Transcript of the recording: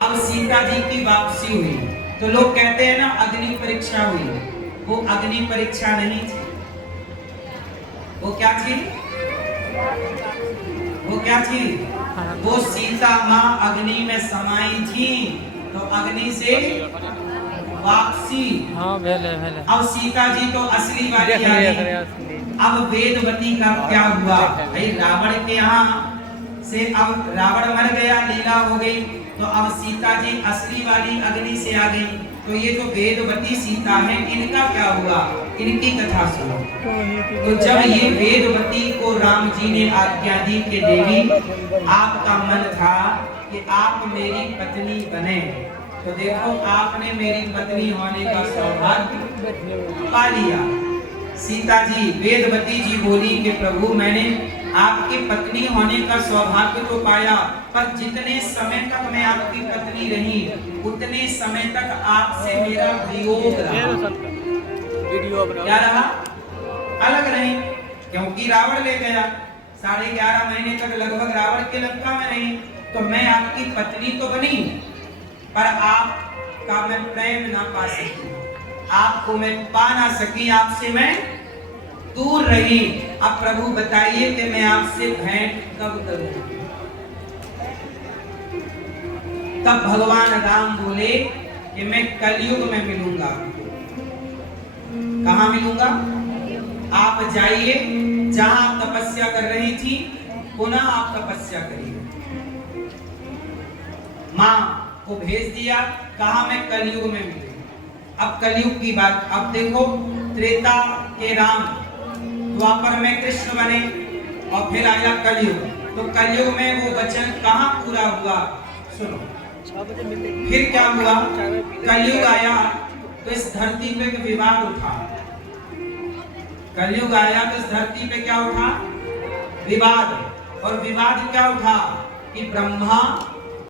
अब सीता जी की वापसी हुई तो लोग कहते हैं ना अग्नि परीक्षा हुई। वो अग्नि परीक्षा नहीं थी। वो क्या थी? वो क्या थी? वो सीता माँ अग्नि में समाई थी तो अग्नि से वापसी। हाँ भेले भेले। अब सीता जी तो असली वाली आ गई। अब वेदवती का क्या हुआ भाई? रावण के यहाँ से अब रावण मर गया, लीला हो गई, तो अब सीता जी असली वाली अग्नि से आ गई। तो ये जो वेदवती सीता है इनका क्या हुआ? इनकी कथा सुनो। तो जब ये वेदवती को राम जी ने आज्ञा दी कि देवी आपका मन था कि आप मेरी पत्नी बने, तो देखो आपने मेरी पत्नी होने का सौभाग्य पा लिया। सीता जी वेदवती जी बोली कि प्रभु मैंने आपकी पत्नी होने का सौभाग्य तो पाया, पर जितने समय तक मैं आपकी पत्नी रही उतने समय तक आपसे मेरा वियोग रहा। क्या रहा? अलग रही, क्योंकि रावण ले गया। 11.5 महीने तक लगभग रावण के लंका में रही, तो मैं आपकी पत्नी तो बनी पर आपका मैं प्रेम ना पा सकी, आपको मैं पा ना सकी, आपसे मैं दूर रही। अब प्रभु बताइए कि मैं आपसे भेंट कब करूं? तब भगवान राम बोले कि मैं कलयुग में मिलूंगा। कहां मिलूंगा? आप जाइए जहां आप तपस्या कर रही थी, पुनः आप तपस्या करिए। मां को भेज दिया, कहा मैं कलयुग में मिलूंगा। अब कलयुग की बात, अब देखो त्रेता के राम, द्वापर में कृष्ण बने और फिर आया कलयुग। तो कलयुग में वो वचन कहां पूरा हुआ? सुनो फिर क्या हुआ। कलयुग आया तो इस धरती पे एक विवाद उठा। कलयुग आया तो इस धरती पे क्या उठा? विवाद। और विवाद क्या उठा कि ब्रह्मा